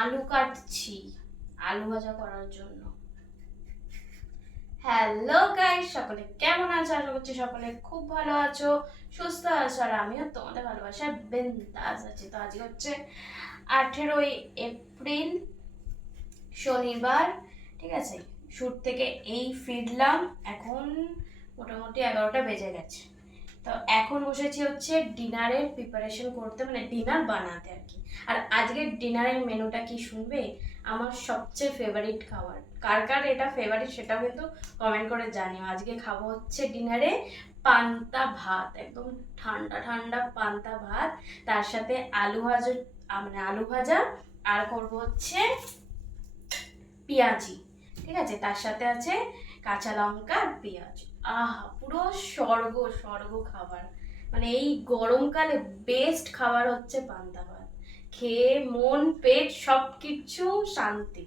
আলু কাটছি আলু ভাজা করার জন্য। হ্যালো গাইস, সকলে কেমন আছো? আশা করছি সকলে খুব ভালো আছো, সুস্থ আছো, আর আমিও তোমাদের ভালোবাসায় বিন্দাস আছি। তো আজকে হচ্ছে 18ই এপ্রিল, শনিবার। ঠিক আছে, শুট থেকে এই ফিরলাম, এখন মোটামুটি 11টা বেজে গেছে। তো এখন বসেছি হচ্ছে ডিনারের প্রিপারেশন করতে, মানে ডিনার বানাতে আর কি। আর আজকের ডিনারের মেনুটা কি শুনবে? আমার সবচেয়ে ফেভারিট খাবার, কার কার এটা ফেভারিট সেটাও কিন্তু কমেন্ট করে জানিও। আজকে খাবো হচ্ছে ডিনারে পান্তা ভাত, একদম ঠান্ডা ঠান্ডা পান্তা ভাত, তার সাথে আলু ভাজা, মানে আলু ভাজা, আর করবো হচ্ছে পেঁয়াজি। ঠিক আছে, তার সাথে আছে কাঁচা লঙ্কা আর পেঁয়াজ। আহা, পুরো স্বর্গ স্বর্গ খাবার। মানে এই গরমকালে বেস্ট খাবার হচ্ছে পান্তা ভাত। খেয়ে মন পেট সব কিছু শান্তি।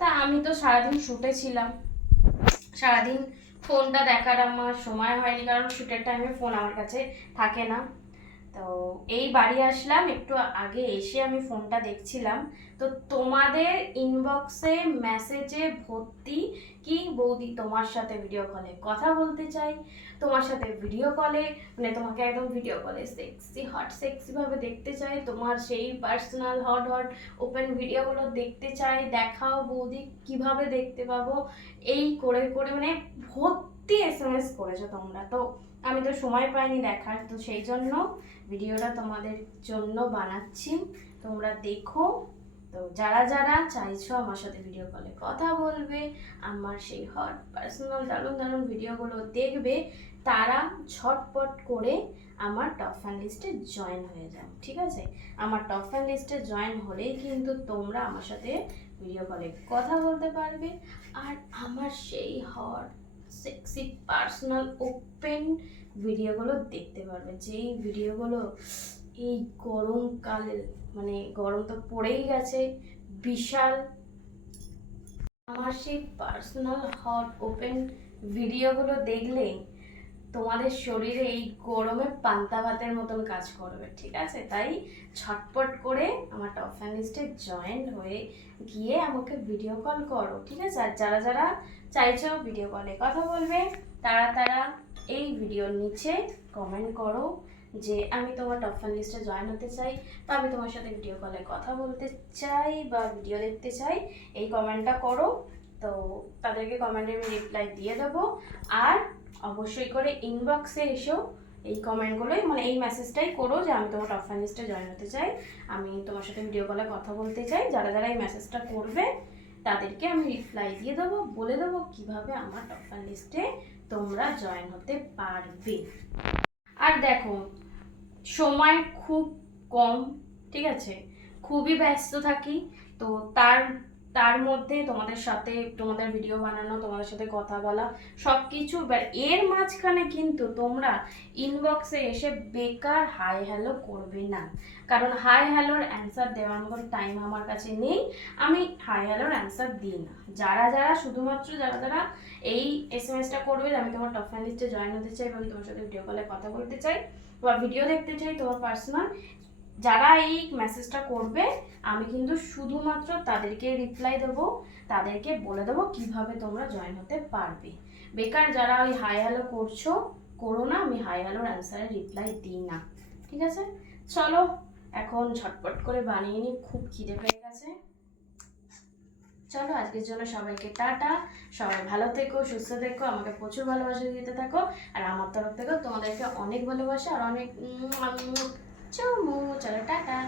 তা আমি তো সারাদিন শুটে ছিলাম, সারাদিন ফোনটা দেখার আমার সময় হয়নি, কারণ শুটের টাইমে ফোন আমার কাছে থাকে না। তো এই বাড়ি আসলাম, একটু আগে এসে আমি ফোনটা দেখছিলাম, তো তোমাদের ইনবক্সে মেসেজে ভর্তি, কি বৌদি তোমার সাথে ভিডিও কলে কথা বলতে চাই, তোমার সাথে ভিডিও কলে, মানে তোমাকে একদম ভিডিও কলে সেক্সি হট সেক্সি ভাবে দেখতে চাই, তোমার সেই পার্সোনাল হট হট ওপেন ভিডিওগুলো দেখতে চাই, দেখাও বৌদি কিভাবে দেখতে পাবো, এই করে করে মানে ভর্তি এসএমএস করেছো তোমরা। তো আমি তো সময় পাইনি দেখার, তো সেই জন্য ভিডিওটা তোমাদের জন্য বানাচ্ছি, তোমরা দেখো। তো যারা যারা চাইছো আমার সাথে ভিডিও কলে কথা বলবে, আমার সেই হট পার্সোনাল দারুণ দারুণ ভিডিওগুলো দেখবে, তারা ঝটপট করে আমার টপ ফ্যান লিস্টে জয়েন হয়ে যাও। ঠিক আছে, আমার টপ ফ্যান লিস্টে জয়েন হলেই কিন্তু তোমরা আমার সাথে ভিডিও কলে কথা বলতে পারবে, আর আমার সেই হট সেক্সি পার্সোনাল ওপেন ভিডিওগুলো দেখতে পারবে, যেই ভিডিওগুলো এই গরমকালে, মানে গরম তো পড়েই গেছে বিশাল, আমার সেই পার্সোনাল হট ওপেন ভিডিওগুলো দেখলে তোমাদের শরীরে এই গরমে পান্তা ভাতের মতন কাজ করবে। ঠিক আছে, তাই ছটপট করে আমার টপ ফ্যান লিস্টে জয়েন হয়ে গিয়ে আমাকে ভিডিও কল করো। ঠিক আছে, আর যারা যারা চাইছো ভিডিও কলে কথা বলবে, তারা তারা এই ভিডিওর নিচে কমেন্ট করো যে আমি তোমার টপ ফ্যান লিস্টে জয়েন হতে চাই, বা আমি তোমার সাথে ভিডিও কলে কথা বলতে চাই, বা ভিডিও দেখতে চাই, এই কমেন্টটা করো। তো তাদেরকে কমেন্টে আমি রিপ্লাই দিয়ে দেবো। আর অবশ্যই করে ইনবক্সে এসেও এই কমেন্টগুলোই, মানে এই মেসেজটাই করো যে আমি তোমার টপ ফ্যান লিস্টে জয়েন হতে চাই, আমি তোমার সাথে ভিডিও কলে কথা বলতে চাই। যারা যারা এই মেসেজটা করবে তাদেরকে আমি রিপ্লাই দিয়ে দেবো, বলে দেবো কীভাবে আমার টপ ফ্যান লিস্টে তোমরা জয়েন হতে পারবে। আর দেখো, সময় খুব কম, ঠিক আছে, খুবই ব্যস্ত থাকি, তো তার তার মধ্যে তোমাদের সাথে তোমাদের ভিডিও বানানো, তোমাদের সাথে কথা বলা, সব কিছু, এর মাঝখানে কিন্তু তোমরা ইনবক্সে এসে বেকার হাই হ্যালো করবে না, কারণ হাই হ্যালোর অ্যান্সার দেওয়ার মতন টাইম আমার কাছে নেই, আমি হাই হ্যালোর অ্যান্সার দিই না। যারা যারা শুধুমাত্র যারা যারা এই এসএমএসটা করবে যে আমি তোমার টপ ফ্যান লিস্টে জয়েন হতে চাই, এবং তোমার সাথে ভিডিও কলে কথা বলতে চাই বা ভিডিও দেখতে চাই তোমার পার্সোনাল, যারা এই মেসেজটা করবে আমি কিন্তু শুধুমাত্র তাদেরকে রিপ্লাই দেবো, তাদেরকে বলে দেবো কিভাবে তোমরা জয়েন হতে পারবে। বেকার যারা ওই হাই হ্যালো করছো, করো না, আমি হাই হ্যালোর অ্যান্সারের রিপ্লাই দিই না। ঠিক আছে, চলো এখন ঝটপট করে বানিয়ে নিই, খুব খিদে পেয়ে গেছে। চলো আজকের জন্য সবাইকে টাটা, সবাই ভালো থেকো, সুস্থ থেকো, আমাকে প্রচুর ভালোবাসা দিতে থাকো, আর আমার তরফ থেকেও তোমাদেরকে অনেক ভালোবাসা আর অনেক চলো টাটা।